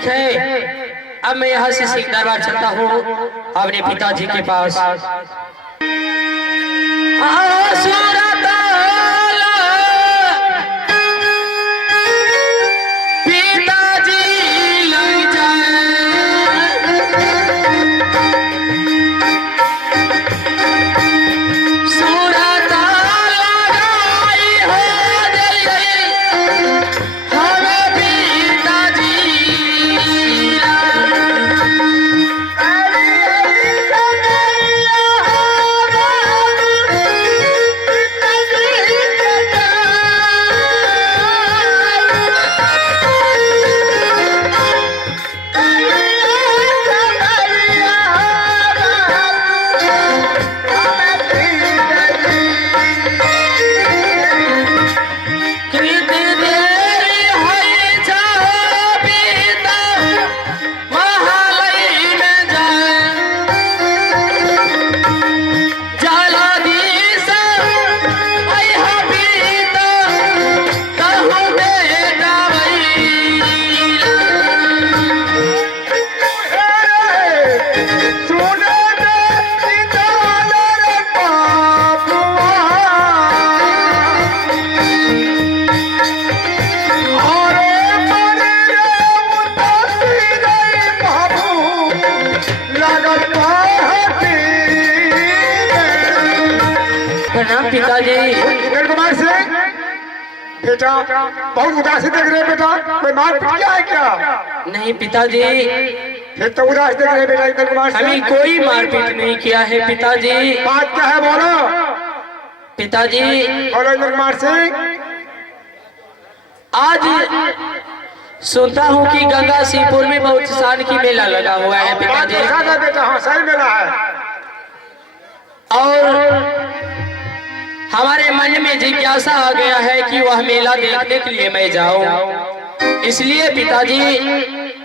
ठीक है, अब मैं यहाँ से सिंह दरबार चलता हूँ अपने पिताजी के पास। पिताजी। कुमार सिंह बेटा बहुत उदासी देख रहे बेटा, कोई मारपीट किया है क्या? नहीं पिताजी, फिर तो उदास देख रहे बेटा इंद्र कुमार सिंह। हमें कोई मारपीट नहीं किया है पिताजी। बात क्या है बोलो पिताजी। बोलो इंद्र कुमार सिंह। आज सुनता हूँ कि गंगा सीपुर में बहुत शान की मेला लगा हुआ है पिताजी। बेटा हाँ सही मेला है, और हमारे मन में जिज्ञासा आ गया है कि वह मेला देखने के लिए मैं जाऊं। इसलिए पिताजी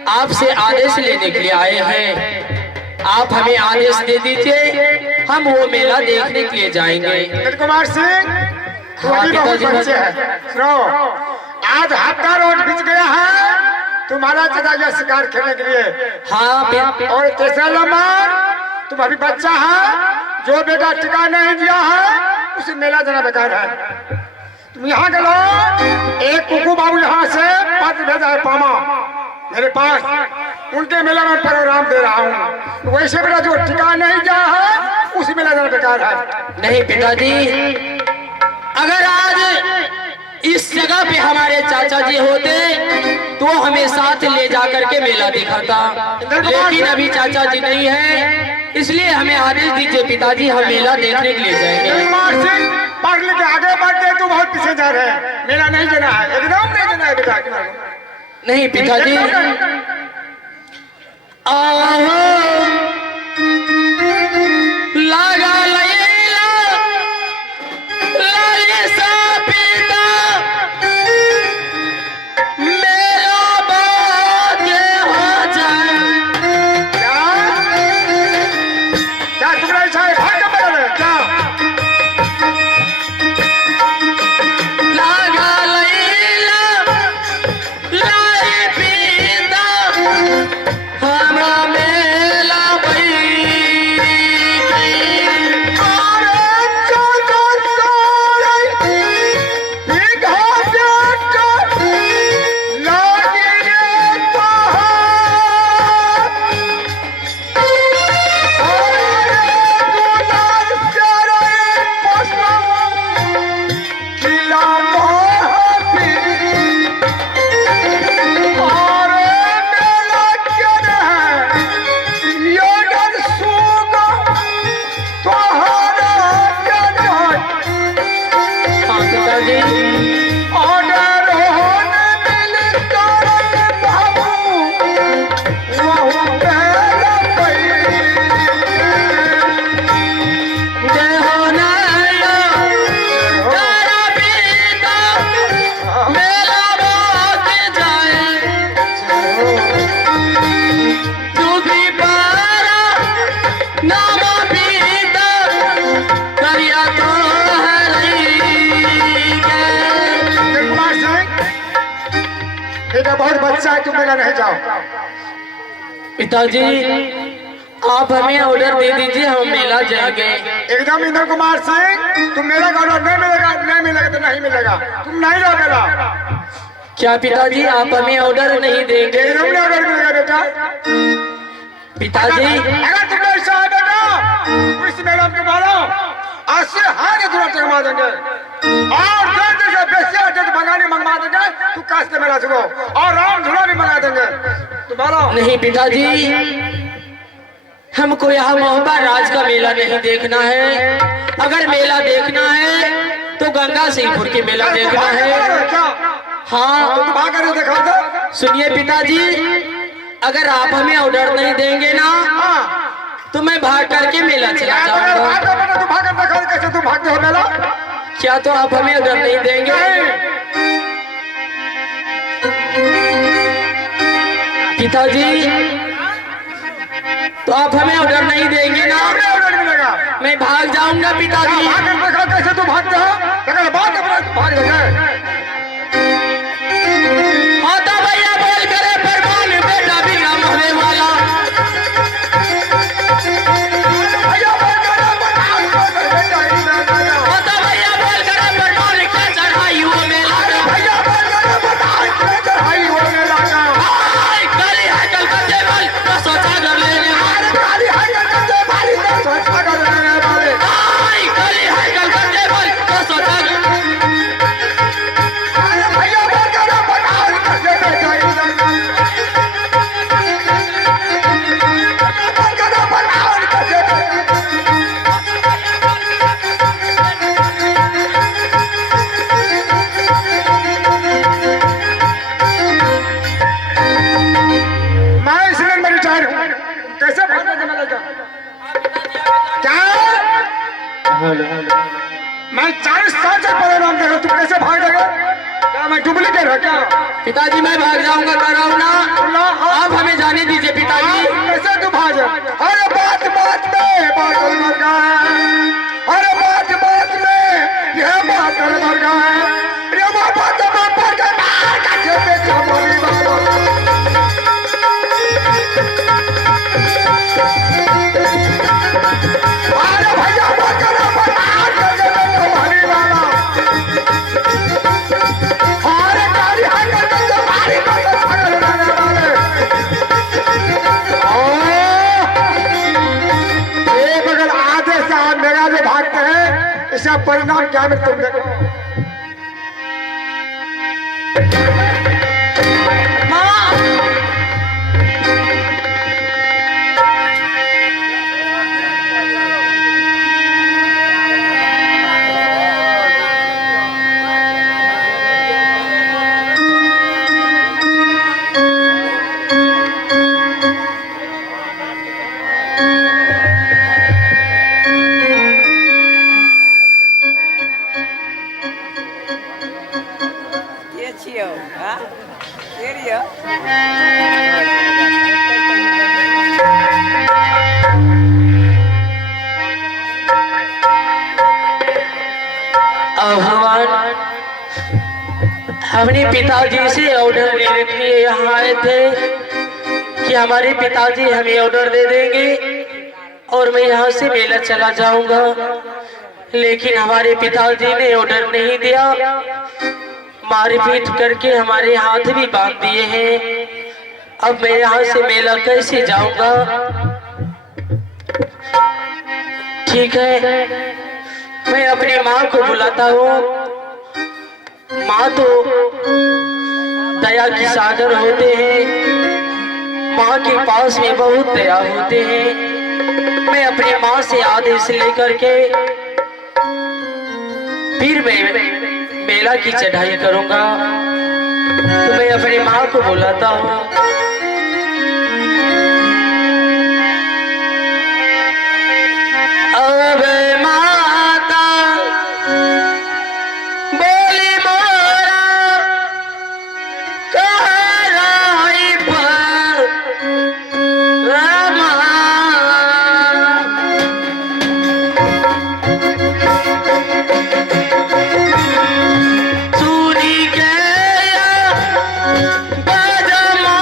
आपसे आदेश लेने के लिए आए हैं। आप हमें आदेश दे दीजिए, हम वो मेला देखने के लिए जाएंगे। इंद्र कुमार सिंह पिताजी सुनो, आज हफ्ता रोड बिछ गया है तुम्हारा जगह शिकार खेलने के लिए। हाँ, और तीसरा नंबर तुम अभी बच्चा है, जो बेटा टिका नहीं दिया है उसे मेला जाना बेकार है। तुम यहाँ के लोग एक कुकू बाबू यहाँ से पत्र भेजा है पामा मेरे पास, उनके मेला में प्रोग्राम दे रहा हूँ। वैसे बेटा जो टिका नहीं दिया है उसी मेला जाना बेकार है। नहीं पिताजी, अगर आज इस जगह पे हमारे चाचा जी होते तो हमें साथ ले जाकर के मेला दिखाता, लेकिन अभी चाचा जी नहीं है, इसलिए हमें आदेश दीजिए पिताजी, हम मेला देखने के लिए जाएंगे। पढ़ लिख आगे बढ़ते तो बहुत पीछे जा रहे हैं, मेला नहीं देना है, एकदम नहीं देना है बेटा। नहीं पिताजी, लगा बहुत बच्चा है, तुम मेला नहीं जाओ। पिताजी आप हमें ऑर्डर दे दीजिए, हम मेला जाएंगे। एकदम इंद्र कुमार सिंह, तुम मेरा ऑर्डर नहीं मिलेगा, नहीं मिलेगा तो नहीं मिलेगा, तुम नहीं जाओ मेला। क्या पिताजी आप हमें ऑर्डर नहीं देंगे? एकदम नहीं ऑर्डर मिलेगा बेटा। पिताजी अगर तुम ऐसा है बेटा, तो इस मेला में तुम्हारा आज से हाथ तुरंत टंगवा देंगे और बेसी बंगाली मंगवा देंगे, तू काश के मेला चलो और राम झूला भी मंगा देंगे तुम्हारा। नहीं पिताजी, हमको यहाँ मोहब्बत राज का मेला नहीं देखना है। अगर मेला देखना है तो गंगा सिंहपुर के मेला देखना है। हाँ देखा था। सुनिए पिताजी, अगर आप हमें ऑर्डर नहीं देंगे ना तो मैं भाग करके मेला चला जाऊंगा। तू भाग कर देखा कैसे तू भागते हो मेला? क्या तो आप हमें ऑर्डर नहीं देंगे? पिताजी तो आप हमें ऑर्डर नहीं देंगे ना? ऑर्डर मिलेगा, मैं भाग जाऊंगा पिताजी। भाग कर देखा कैसे तू भागते हो? अगर बात अपना तू भाग जाएगा। माता भैया बोल करे परमान बेटा बिगड़ा महले वाला। माता भैया बोल करे परमान क्या चढ़ाई हो मेला का। काली है कलकत्ते वाली तो सोचा कर लेने वाले। काली है कलकत्ते वाली तो सोचा कर कैसे भागने देने लगा? क्या मैं 40 साल से परिणाम दे रहा हूँ, तुम कैसे भाग जाएगा? क्या मैं डुप्लीकेट है क्या? पिताजी मैं भाग जाऊंगा, कर रहा हूँ ना। आप हमें जाने दीजिए पिताजी। कैसे तू भाग जा? अरे बात बात में बादल मर गया है, अरे बात बात में यह बादल मर गया है, ये बात पर के मार का जेबे चमड़ी वाला। अरे भैया बकरा बता के जेबे चमड़ी वाला। अरे गाड़ी है के तुम्हारी बकरा छगल डालने वाले। एक अगर आधे से आप मेरा जो भागते हैं, इसका परिणाम क्या है तुम देखो। हमने पिताजी से ऑर्डर लेने के लिए यहाँ आए थे कि हमारे पिताजी हमें ऑर्डर दे देंगे और मैं यहाँ से मेला चला जाऊंगा, लेकिन हमारे पिताजी ने ऑर्डर नहीं दिया। मारपीट करके हमारे हाथ भी बांध दिए हैं। अब मैं यहाँ से मेला कैसे जाऊंगा? ठीक है, मैं अपनी माँ को बुलाता हूँ। माँ तो दया की सागर होते हैं, माँ के पास में बहुत दया होते हैं। मैं अपनी माँ से आदेश लेकर के फिर मैं मेला की चढ़ाई करूंगा। तो मैं अपनी माँ को बुलाता हूँ। अब माता बोली मोरा कहराई पर रमा, सुनी के बजमा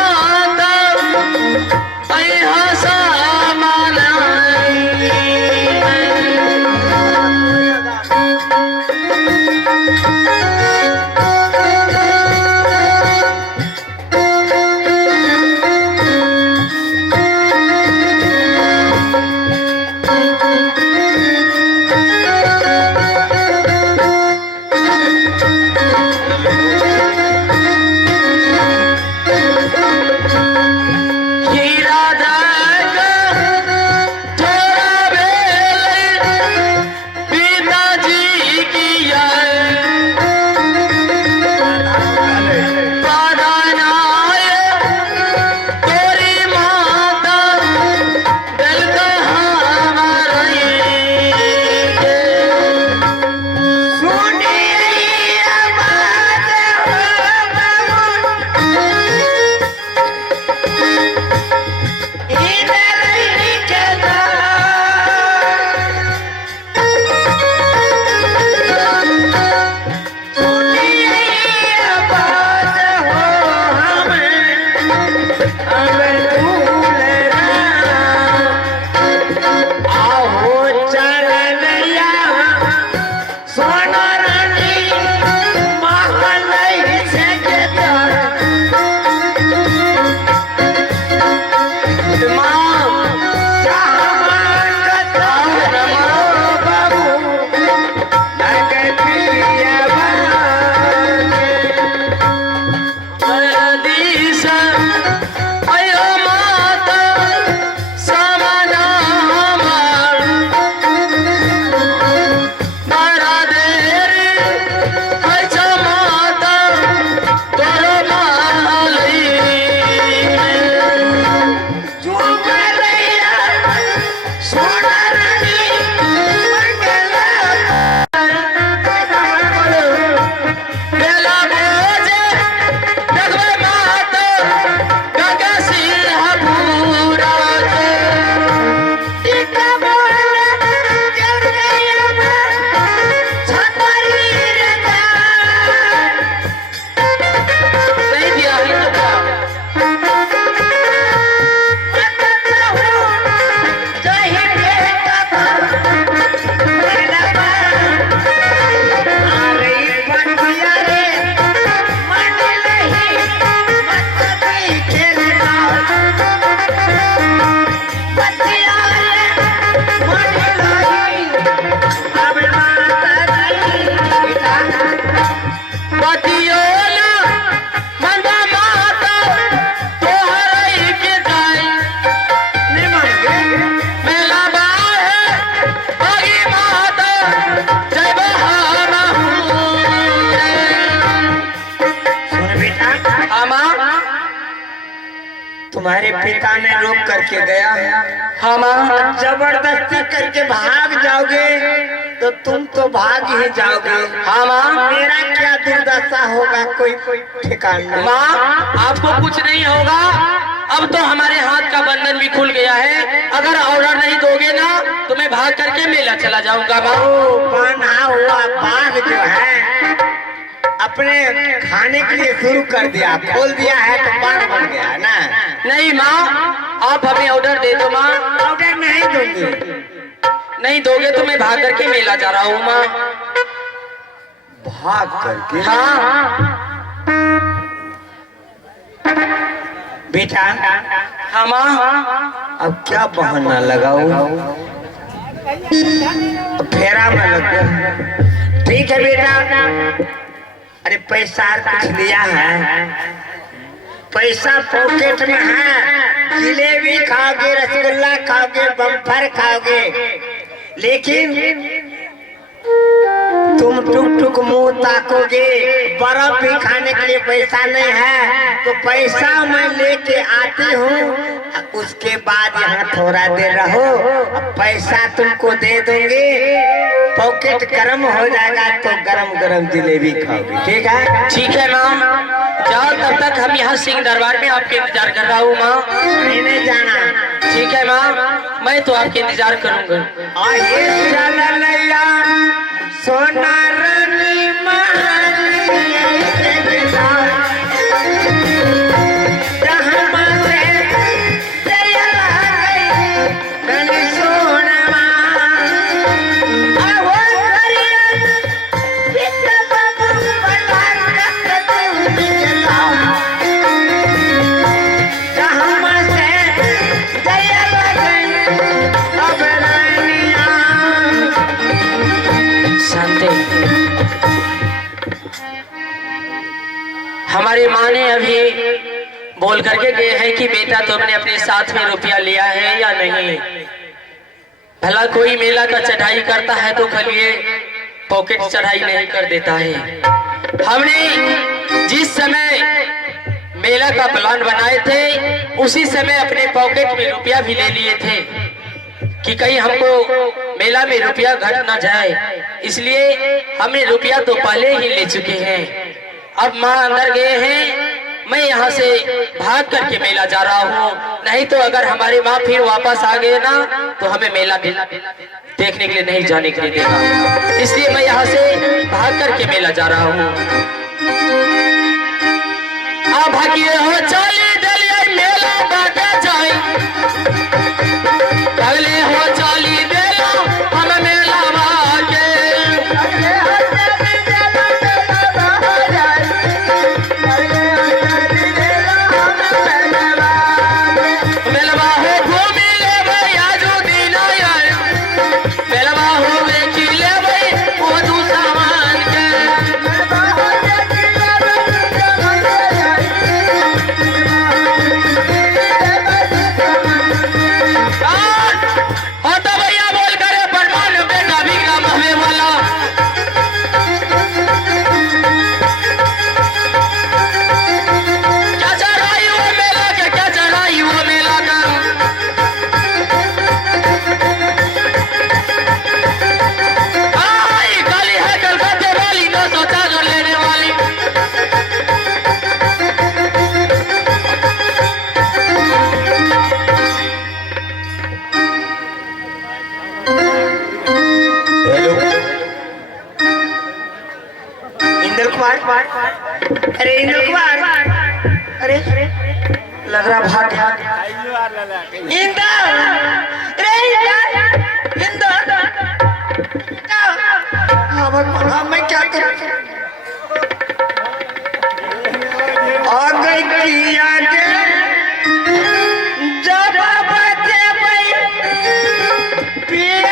तुम्हारे पिता ने रोक करके गया है। हाँ माँ। जबरदस्ती करके भाग जाओगे तो तुम तो भाग ही जाओगे। हाँ माँ। मेरा क्या दुर्दशा होगा कोई ठिकाना नहीं। माँ आपको कुछ नहीं होगा, अब तो हमारे हाथ का बंधन भी खुल गया है। अगर ऑर्डर नहीं दोगे ना तो मैं भाग करके मेला चला जाऊंगा माँ। बना हुआ बाघ जो है अपने खाने के लिए शुरू कर दिया, खोल दिया है तो बाघ बन गया है ना। नहीं माँ आप हमें ऑर्डर दे दो माँ। ऑर्डर नहीं दूंगी। नहीं दोगे तो मैं भाग करके मेला जा रहा हूँ माँ। भाग करके? हाँ बेटा। हाँ माँ। अब क्या बहाना लगाऊं? फेरा में लग गया। ठीक है बेटा, अरे पैसा कुछ लिया है? पैसा पॉकेट में है। जिलेबी खाओगे, रसगुल्ला खाओगे, बम्फर खाओगे, लेकिन तुम टुक टुक मुंह ताकोगे। बर्फ भी खाने के लिए पैसा नहीं है तो पैसा मैं लेके आती हूँ, उसके बाद यहाँ थोड़ा देर रहो, पैसा तुमको दे दूंगी। पॉकेट गर्म हो जाएगा तो गरम गरम जिलेबी खाओगे। ठीक है? ठीक है माँ, जाओ तब तक हम यहाँ सिंह दरबार में आपके इंतजार कर रहा हूँ माँ। नहीं जाना। ठीक है माँ, मैं तो आपके इंतजार करूँगा। सोना रानी हमारी माँ ने अभी बोल करके गए हैं कि बेटा तुमने अपने साथ में रुपया लिया है या नहीं। भला कोई मेला का चढ़ाई करता है तो खलिए पॉकेट चढ़ाई नहीं कर देता है। हमने जिस समय मेला का प्लान बनाए थे उसी समय अपने पॉकेट में रुपया भी ले लिए थे कि कहीं हमको मेला में रुपया घट ना जाए, इसलिए हमने रुपया तो पहले ही ले चुके हैं। अब माँ अंदर गए हैं, मैं यहाँ से भाग करके मेला जा रहा हूँ। नहीं तो अगर हमारी माँ फिर वापस आ गए ना तो हमें मेला देखने के लिए नहीं जाने के लिए देगा, इसलिए मैं यहाँ से भाग करके मेला जा रहा हूँ। आप भागिए हो चली दलिया मेला बाटे जाए, अगले हो चली मेला हम मेला भागे। अरे इंद्र कुमार, अरे लग रहा भाग इंद्र, हाँ भगवान मैं क्या करूं? आ गई किया जब बचे पिए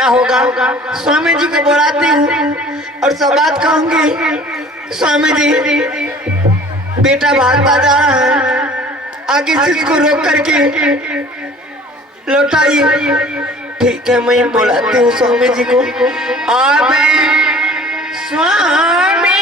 गया होगा। स्वामी जी को बुलाती हूँ और सब बात कहूंगी। स्वामी जी, बेटा भागता जा रहा है, आगे से इसको रोक करके लौटाइए। ठीक है, मैं बुलाती हूँ स्वामी जी को। आवे स्वामी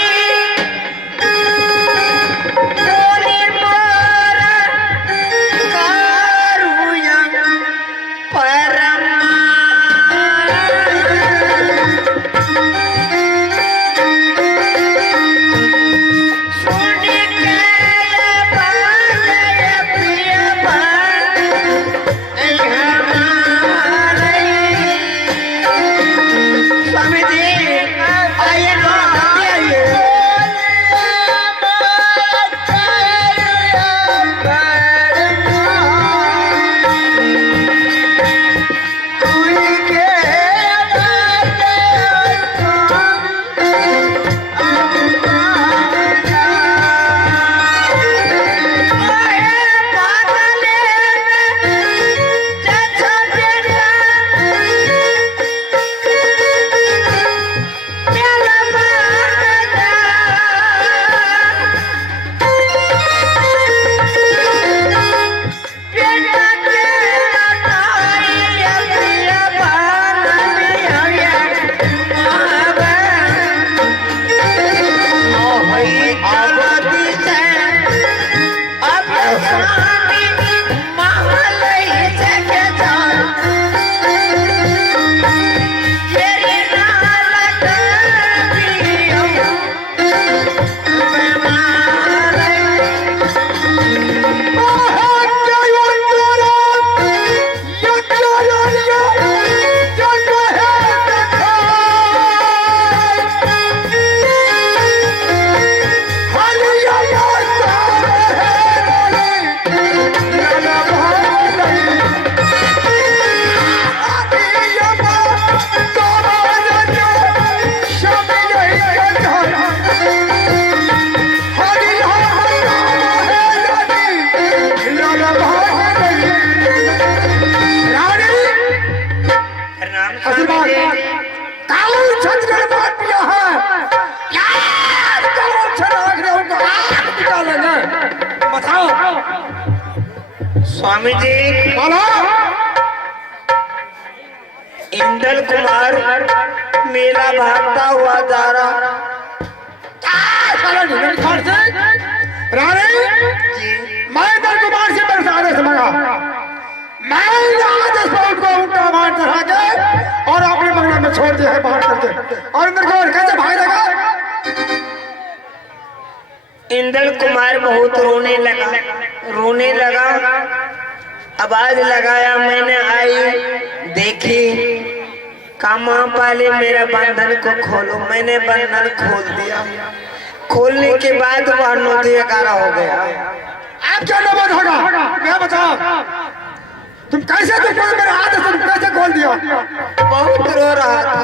स्वामी जी, इंदल कुमार मेला भागता हुआ जा रहा। रानी, मैं इंदल कुमार से मेरे आदेश मांगा। मैं आदेश पर उनको उल्टा मार चढ़ा के और अपने बंगले में छोड़ दिया है बाहर करके। और इंदल कुमार कैसे भागेगा? इंदल कुमार बहुत रोने लगा। आवाज लगाया मैंने, आई देखी, कामा पाले मेरा बंधन को खोलो। मैंने बंधन खोल दिया। खोलने के बाद वह 9-11 हो गया। आप क्या नंबर होगा? मैं बताओ, तुम कैसे मेरे हाथ से तुम कैसे खोल दिया? बहुत रो रहा था।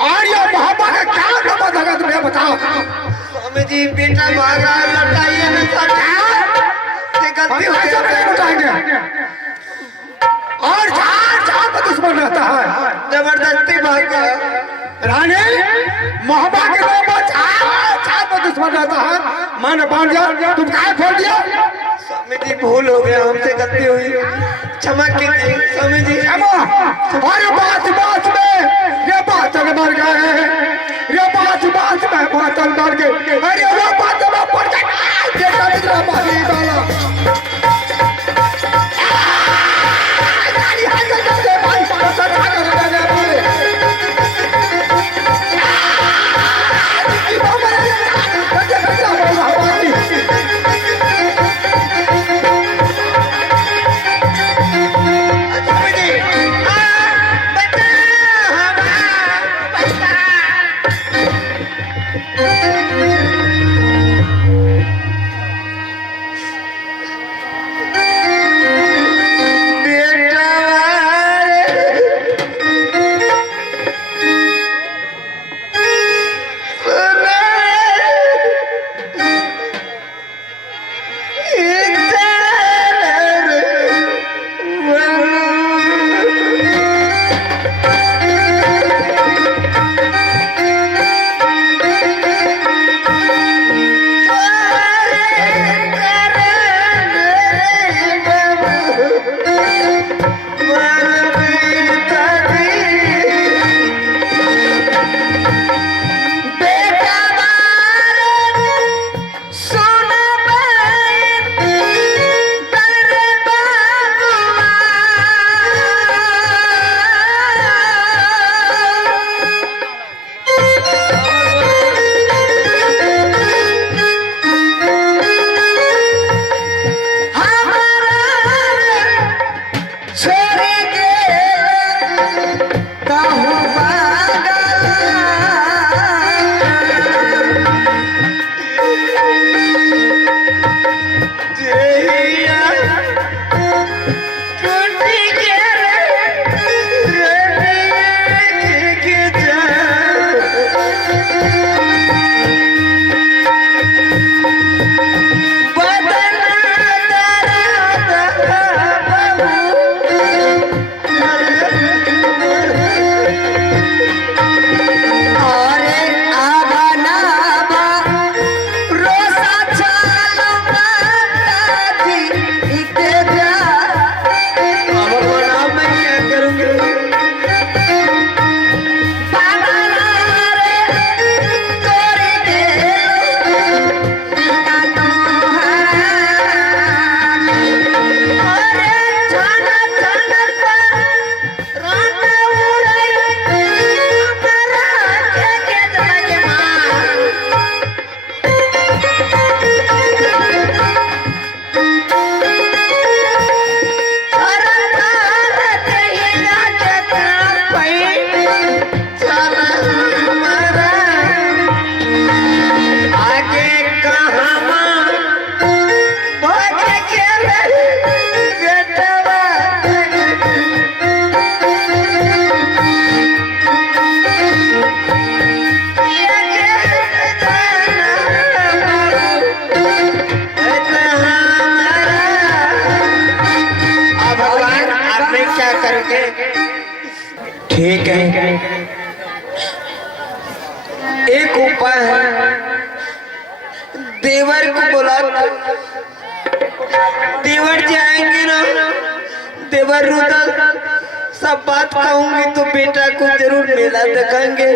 और ये मोहब्बत का क्या नंबर लगा तुम्हें बताओ। स्वामी जी बेटा भागा लौटाइए ना सब गलती हो कैसे नहीं लौटाएंगे। और चार चार पर दुश्मन रहता है, जबरदस्ती भाग गया। रानी मोहब्बत के नाम पर चार चार पर दुश्मन रहता है। मैंने बांध दिया, तुम काहे फोड़ दिया। स्वामी जी भूल हो गया, हमसे गलती हुई, क्षमा कीजिए स्वामी जी। क्षमा। अरे बात में ये बातल मर गए, ये बात में बातल मर गए। अरे वो बात में पड़ गए, ये कविता मारी डाला। ठीक है, एक उपाय है, देवर को बुला, देवर जाएंगे ना, देवर रुदल सब बात कहूंगी तो बेटा को जरूर मेला दिखाएंगे।